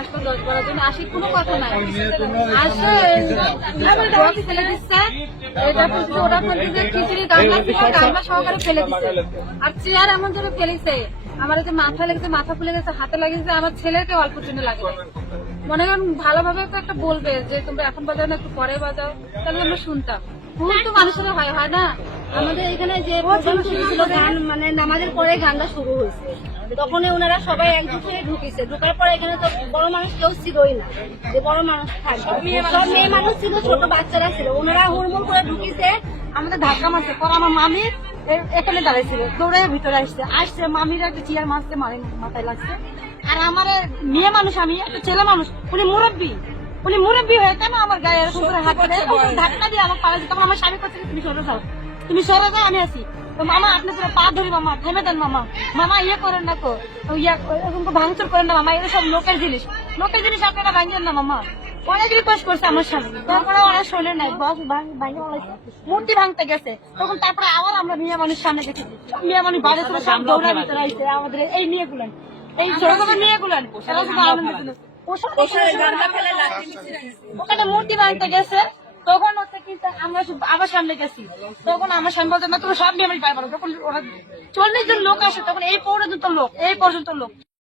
আসতো 10-12 জন, আসি কোনো কথা নাই, আসে ফেলে দিচ্ছে, এটা বলছে ওটা বলছে খিচুড়ি গামলা সহকারে ফেলে দিচ্ছে, আর চেয়ার এমন ধরে ফেলেছে, আমার যে মাথা লেগেছে, মাথা ফুলে গেছে, হাতে লাগিয়েছে, আমার ছেলেকে অল্প জন্য লাগে। মনে করেন ভালোভাবে তো একটা বলবে যে তোমরা এখন বাজাও না, একটু পরে বাজাও, তাহলে আমরা শুনতাম। ভুল তো মানুষের হয় না। আমাদের এখানে যে ছিল গান, মানে নামাজের পরে গানটা শুরু হয়েছে, তখনই ওনারা সবাই একজোট হয়ে ঢুকেছে। ঢুকার পর এখানে তো বড় মানুষ কেউ ছিলই না, যে বড় মানুষ থাকবে, সব মেয়ে মানুষ ছিল, ছোট বাচ্চারা ছিল। ওনারা হুড়মুড় করে ঢুকেছে, আমাদের ধাক্কা মারছে। পর আমার মামি এখানে দাঁড়াইছিল, দৌড়ে ভিতরে আসছে মামির একটা চেয়ার মারছে, মাথায় লাগছে। আর আমার মেয়ে মানুষ, আমি একটা ছেলে মানুষ, উনি মুরব্বী হয়ে কেন আমার গায়ে এরকম করে হাত ধরে ধাক্কা দিয়ে আমার পাড়া দিতে। আমার স্বামী করছে তুমি সরে যাও, তুমি সরে যাও, আমি আছি। তো মামা আপনি পুরো পা ধরি, মামা থেমে দেন, মামা ইয়ে করেন না, তো এরকম ভাঙচুর করেন না মামা, এটা সব লোকের জিনিস আপনারা ভাঙেন না মামা। অনেক রিকোয়েস্ট করছে আমার স্বামী, তারপরে ওরা শোনে নাই, বস মূর্তি ভাঙতে গেছে। তখন তারপরে আবার আমরা মেয়ে মানুষ সামনে দেখেছি, মেয়ে মানুষ বাড়ি থেকে সব দৌড়ার ভিতরে আসছে, আমাদের এই মেয়েগুলেন, এই ছোট ছোট মেয়েগুলেন ওখানে মূর্তি ভাঙতে গেছে। তখন হচ্ছে কি আমরা আবার সামনে গেছি, তখন আমার স্বামী বলতে না তুমি সব নিয়ে আমি পাই পারো। তখন ওরা 40 জন লোক আসে, তখন এই পর্যন্ত লোক